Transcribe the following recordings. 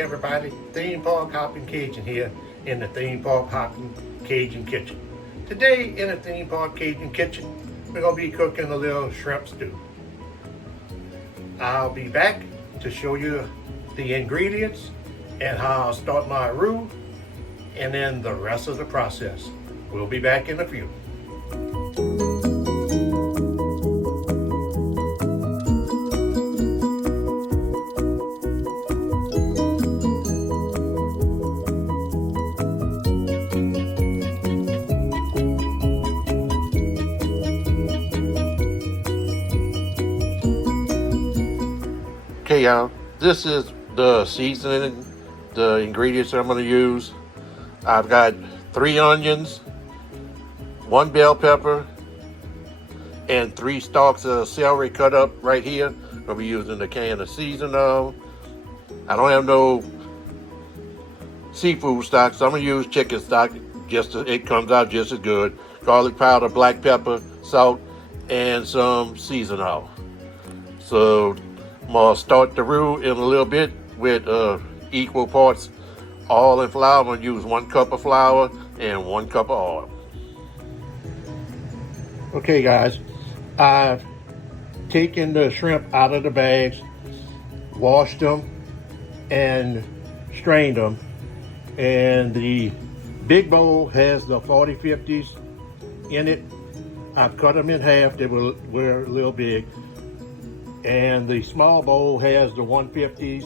Hey everybody, Theme Park Hopping Cajun here in the Theme Park Hopping Cajun kitchen. Today in the Theme Park Cajun kitchen, we're going to be cooking a little shrimp stew. I'll be back to show you the ingredients and how I'll start my roux and then the rest of the process. We'll be back in a few. Okay y'all, this is the seasoning, the ingredients I'm going to use. I've got 3 onions, 1 bell pepper, and 3 stalks of celery cut up right here. I'm going to be using a can of seasoning. I don't have no seafood stock, so I'm going to use chicken stock. It comes out just as good. Garlic powder, black pepper, salt, and some seasoning. So I'm going to start the roux in a little bit with equal parts oil and flour. I'm going to use 1 cup of flour and 1 cup of oil. Okay guys, I've taken the shrimp out of the bags, washed them, and strained them. And the big bowl has the 40/50s in it. I've cut them in half, they were a little big. And the small bowl has the 150s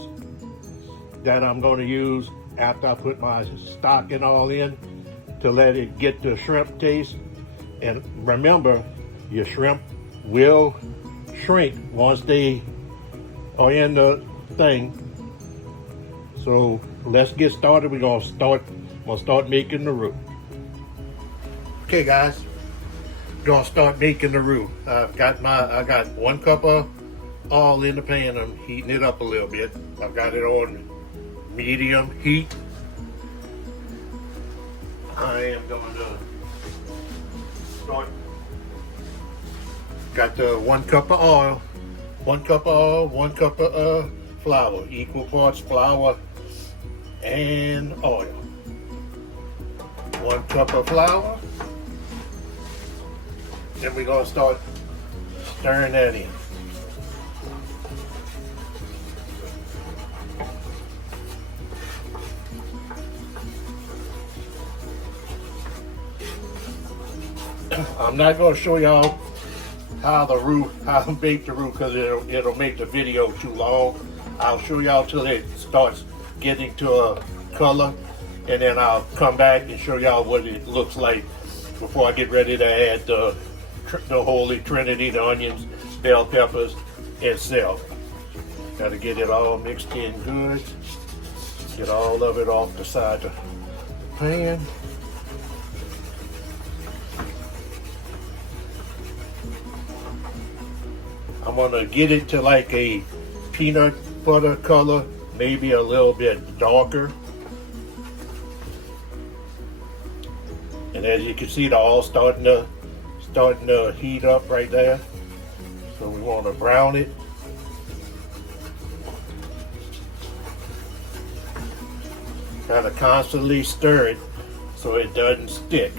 that I'm going to use after I put my stock and all in to let it get the shrimp taste. And remember, your shrimp will shrink once they are in the thing. So let's get started. I'm gonna start making the roux. Okay guys, gonna start making the roux. I got 1 cup of oil in the pan. I'm heating it up a little bit. I've got it on medium heat. I am going to start. Got the 1 cup of oil, 1 cup of oil, 1 cup of flour, equal parts flour and oil. 1 cup of flour. Then we're going to start stirring that in. I'm not going to show y'all how to make the roux because it'll make the video too long. I'll show y'all till it starts getting to a color, and then I'll come back and show y'all what it looks like before I get ready to add the holy trinity, the onions, bell peppers, and celery. Got to get it all mixed in good. Get all of it off the side of the pan. I'm gonna get it to like a peanut butter color, maybe a little bit darker. And as you can see, they're all starting to heat up right there. So we want to brown it. Gotta constantly stir it so it doesn't stick.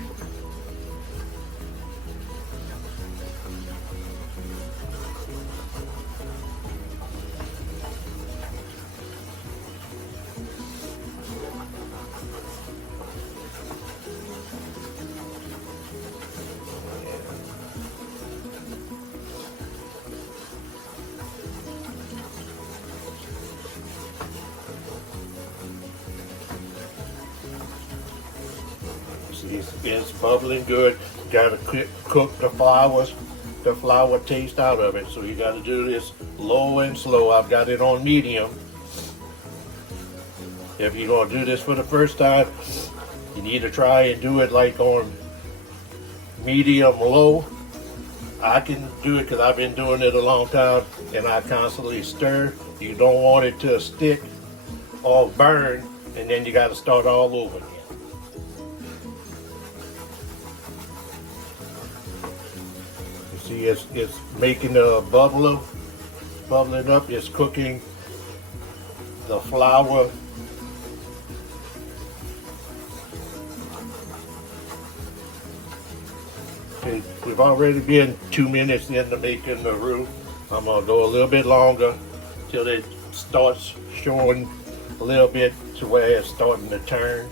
It's bubbling good. You gotta cook the flour taste out of it. So you gotta do this low and slow. I've got it on medium. If you're gonna do this for the first time, you need to try and do it like on medium low. I can do it because I've been doing it a long time, and I constantly stir. You don't want it to stick or burn, and then you got to start all over again. You see, it's making a bubbling up. It's cooking the flour Okay, we've already been 2 minutes into making the roux. I'm gonna go a little bit longer till it starts showing a little bit to where it's starting to turn.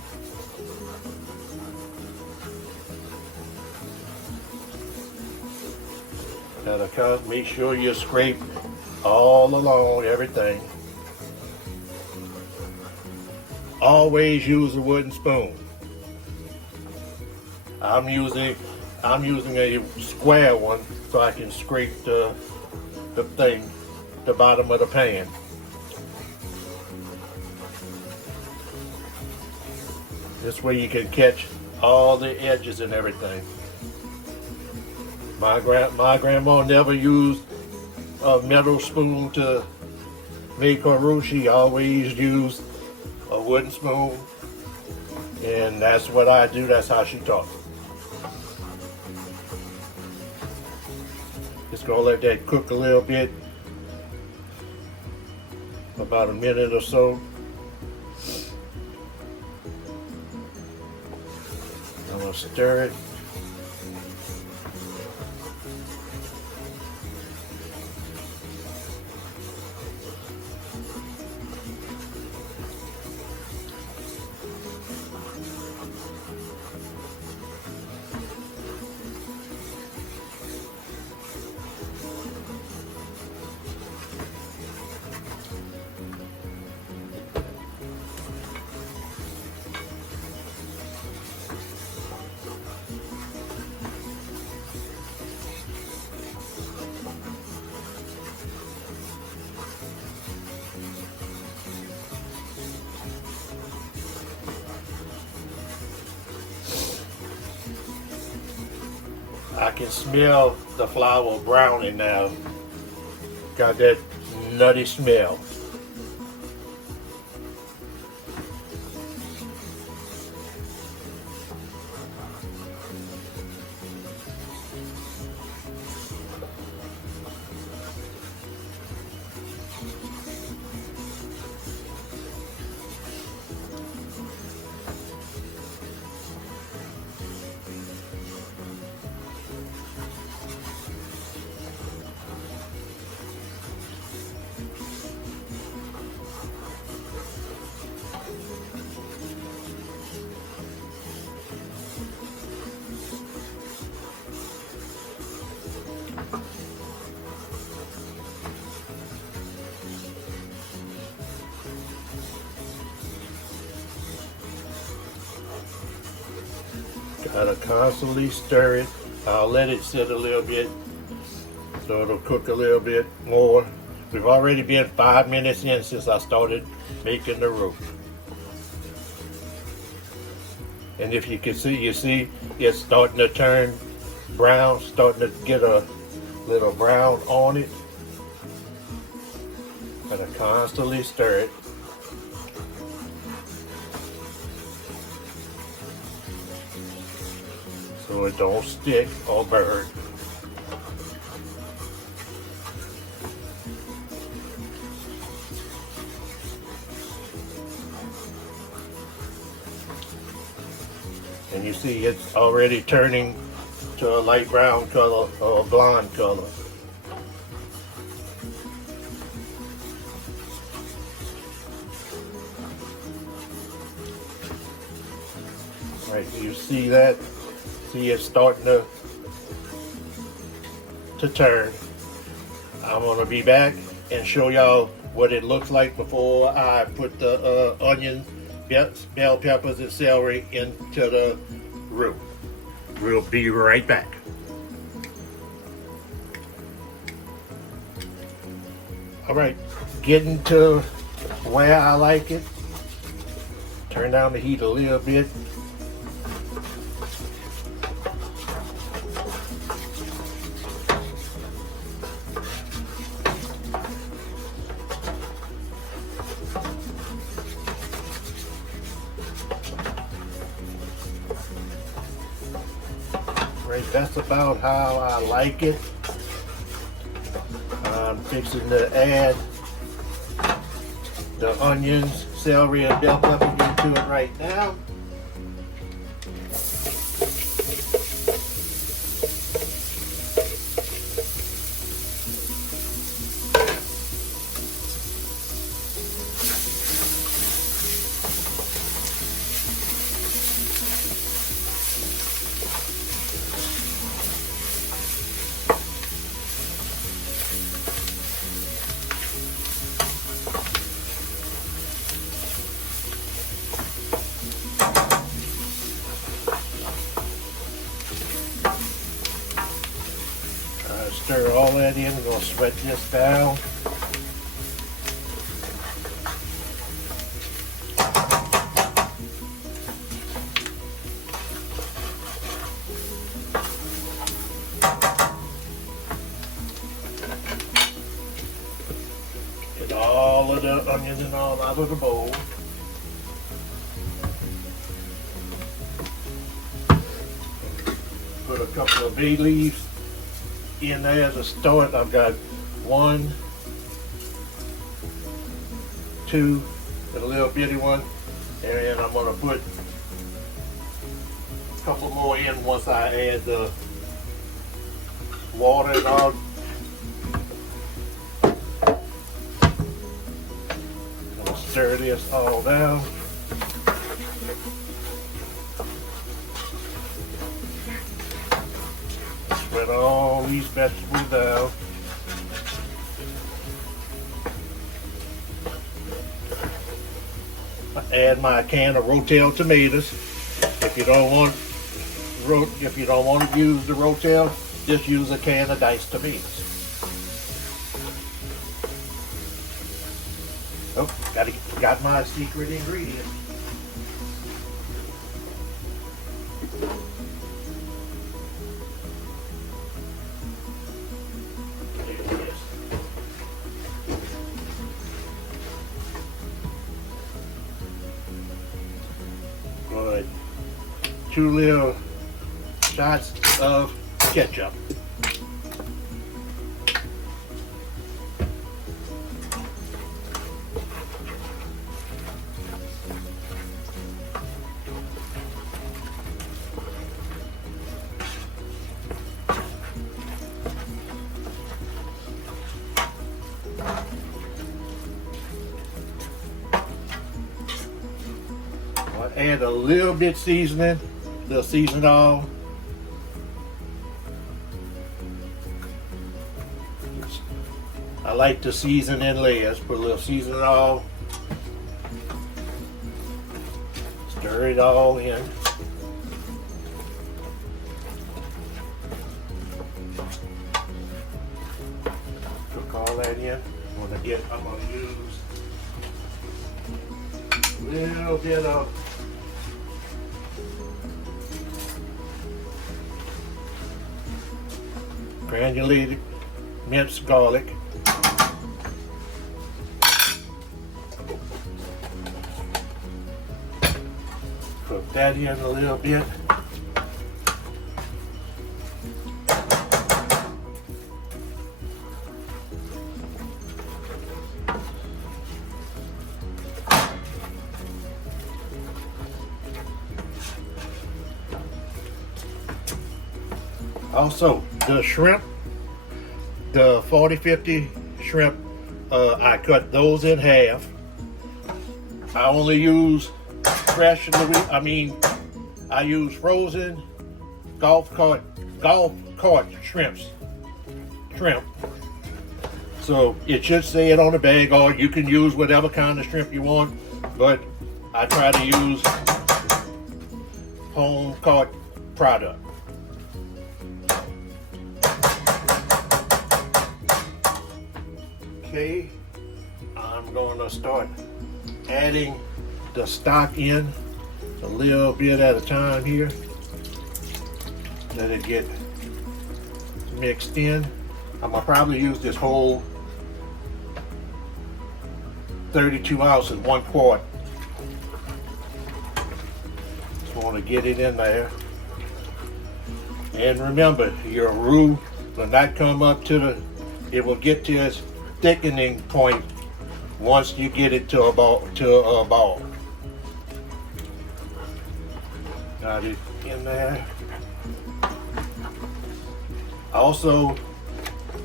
Gotta make sure you scrape all along everything. Always use a wooden spoon. I'm using a square one so I can scrape the bottom of the pan. This way you can catch all the edges and everything. My grandma never used a metal spoon to make her roux. She always used a wooden spoon, and that's what I do. That's how she taught me. Just gonna let that cook a little bit, about a minute or so. I'm gonna stir it. I can smell the flour browning now. Got that nutty smell. Gotta constantly stir it. I'll let it sit a little bit so it'll cook a little bit more. We've already been 5 minutes in since I started making the roux. And if you can see, you see it's starting to turn brown, starting to get a little brown on it. Gotta constantly stir it. So it don't stick or burn. And you see it's already turning to a light brown color or a blonde color. Right, you see that? See it's starting to turn. I'm gonna be back and show y'all what it looks like before I put the onions, bell peppers, and celery into the roux. We'll be right back. All right, getting to where I like it. Turn down the heat a little bit. Right, that's about how I like it. I'm fixing to add the onions, celery, and bell pepper into it right now. Stir all that in. We're going to sweat this down. Get all of the onions and all out of the bowl. Put a couple of bay leaves in there to start. I've got 1, 2, and a little bitty one, and I'm going to put a couple more in once I add the water and all. I'm going to stir this all down. Spread all these vegetables down. I add my can of ROTELLE tomatoes. If you don't want to use the ROTELLE, just use a can of diced tomatoes. Oh, got my secret ingredient. Good. 2 little shots of ketchup. Add a little bit seasoning, the season all. I like to season in layers. Put a little seasoning all. Stir it all in. Cook all that in. I'm gonna use a little bit of granulated minced garlic. Cook that in a little bit. Also, the shrimp, the 40-50 shrimp, I cut those in half. I only use fresh, I use frozen Gulf caught shrimp. So it should say it on the bag, or you can use whatever kind of shrimp you want, but I try to use home caught product. Okay, I'm going to start adding the stock in a little bit at a time here. Let it get mixed in. I'm going to probably use this whole 32 ounces, 1 quart. Just want to get it in there. And remember, your roux will not come up to it will get to its thickening point once you get it to a ball. Got it in there. Also,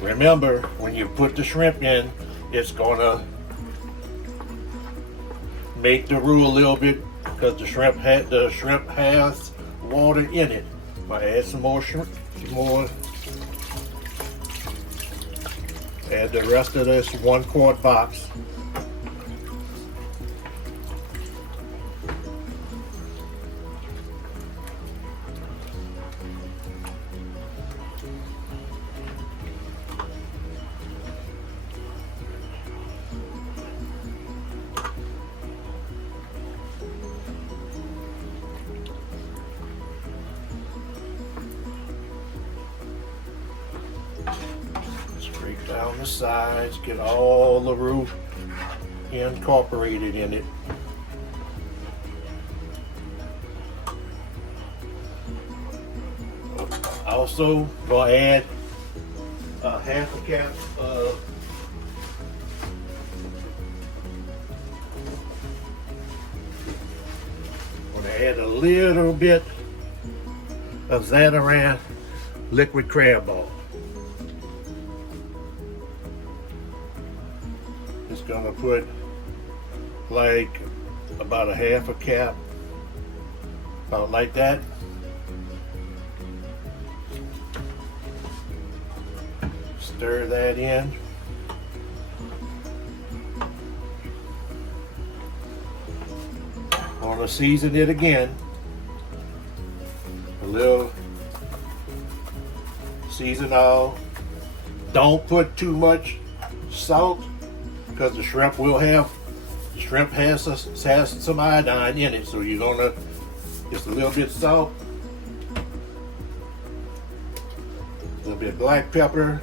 remember when you put the shrimp in, it's gonna make the roux a little bit, because the shrimp has water in it. I'll add some more shrimp, add the rest of this 1 quart box. down the sides, get all the roux incorporated in it. Also, gonna add a half a cap of add a little bit of Zatarain liquid crab ball. Just gonna put like about a half a cap, about like that. Stir that in. Want to season it again. A little season all. Don't put too much salt because the shrimp has some iodine in it. So you're gonna just a little bit of salt, a little bit of black pepper,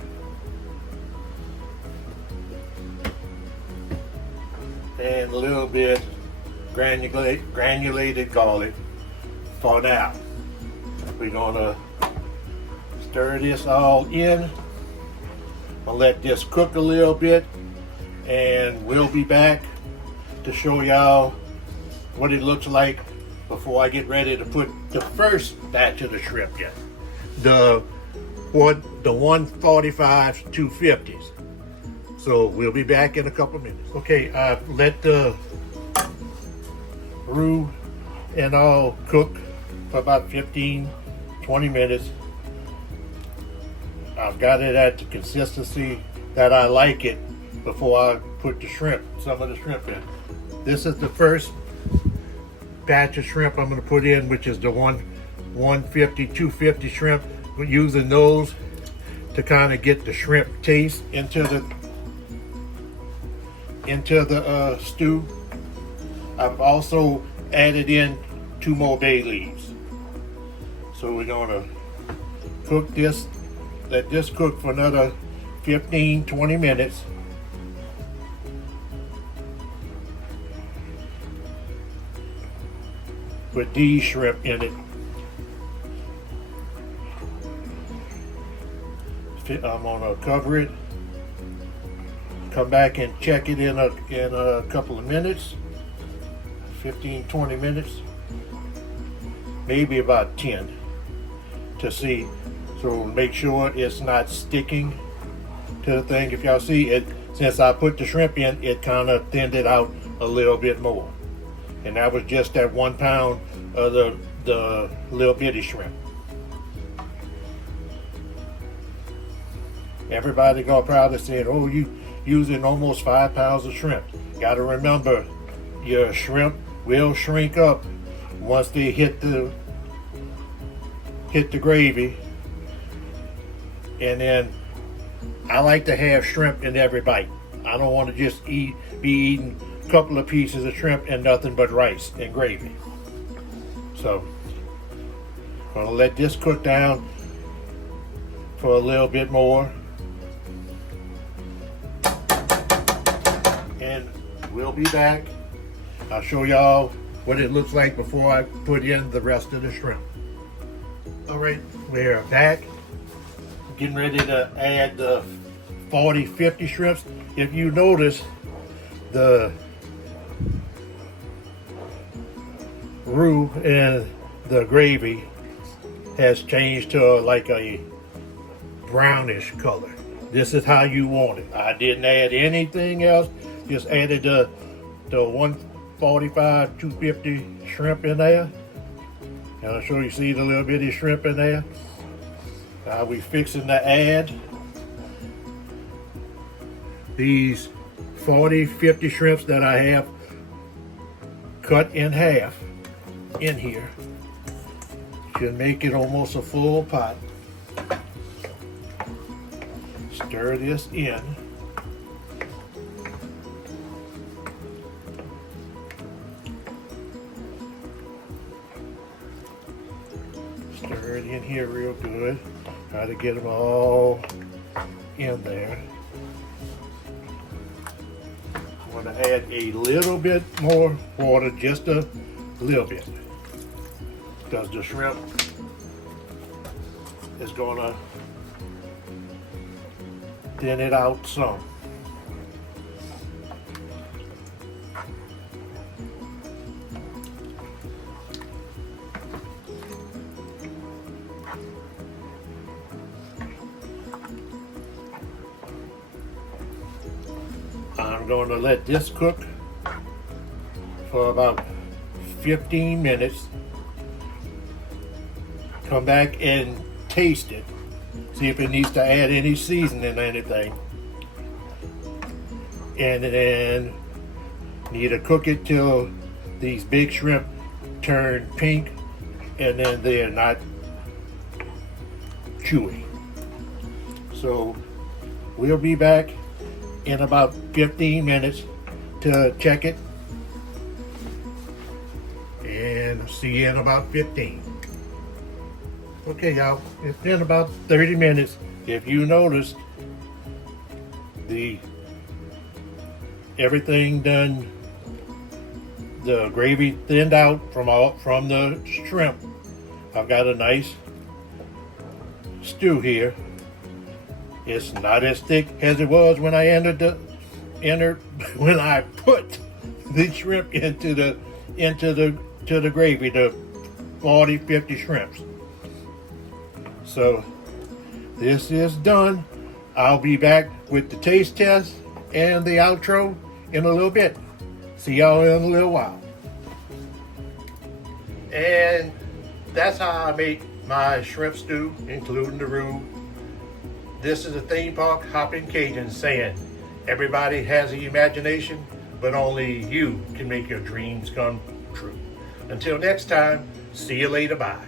and a little bit granulated garlic for now. We're gonna stir this all in. I'll let this cook a little bit and we'll be back to show y'all what it looks like before I get ready to put the first batch of the shrimp in. The 145s, 250s. So we'll be back in a couple minutes. Okay, I've let the roux and all cook for about 15-20 minutes. I've got it at the consistency that I like it before I put some of the shrimp in. This is the first batch of shrimp I'm going to put in, which is the 150, 250 shrimp. We're using those to kind of get the shrimp taste into the stew. I've also added in 2 more bay leaves. So we're gonna cook this, let this cook for another 15-20 minutes. With these shrimp in it. I'm gonna cover it, come back and check it in a couple of minutes. 15-20 minutes, maybe about 10 to see, so make sure it's not sticking to the thing. If y'all see it, since I put the shrimp in, it kind of thinned it out a little bit more, and that was just that 1 pound of the little bitty shrimp. Everybody gonna probably say, oh, you using almost 5 pounds of shrimp. Gotta remember, your shrimp will shrink up once they hit the gravy. And then I like to have shrimp in every bite. I don't want to just be eating a couple of pieces of shrimp and nothing but rice and gravy. So I'm gonna let this cook down for a little bit more, and we'll be back. I'll show y'all what it looks like before I put in the rest of the shrimp. All right, we're back. Getting ready to add the 40-50 shrimps. If you notice, the roux and the gravy has changed to like a brownish color. This is how you want it. I didn't add anything else, just added the 145, 250 shrimp in there. And I'll show you, see the little bitty shrimp in there. Now we fixing to add these 40-50 shrimps that I have cut in half in here. Should make it almost a full pot. Stir this in. Stir it in here real good. Try to get them all in there. I'm going to add a little bit more water, just a little bit, because the shrimp is going to thin it out some. I'm going to let this cook for about 15 minutes. Come back and taste it. See if it needs to add any seasoning or anything. And then need to cook it till these big shrimp turn pink and then they're not chewy. So we'll be back in about 15 minutes to check it, and see you in about 15. Okay, y'all, it's been about 30 minutes. If you noticed, everything done, the gravy thinned out from the shrimp. I've got a nice stew here. It's not as thick as it was when I when I put the shrimp into the gravy, the 40-50 shrimps. So this is done. I'll be back with the taste test and the outro in a little bit. See y'all in a little while. And that's how I make my shrimp stew, including the roux. This is a theme park hopping Cajun saying, everybody has an imagination, but only you can make your dreams come true. Until next time, see you later, bye.